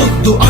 もっと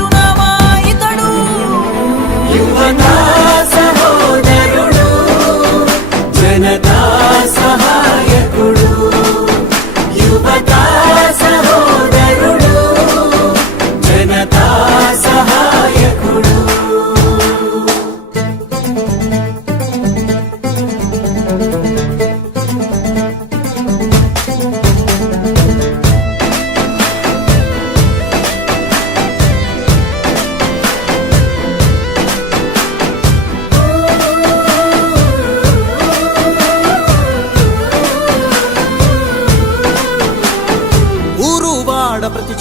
Nana Pretty.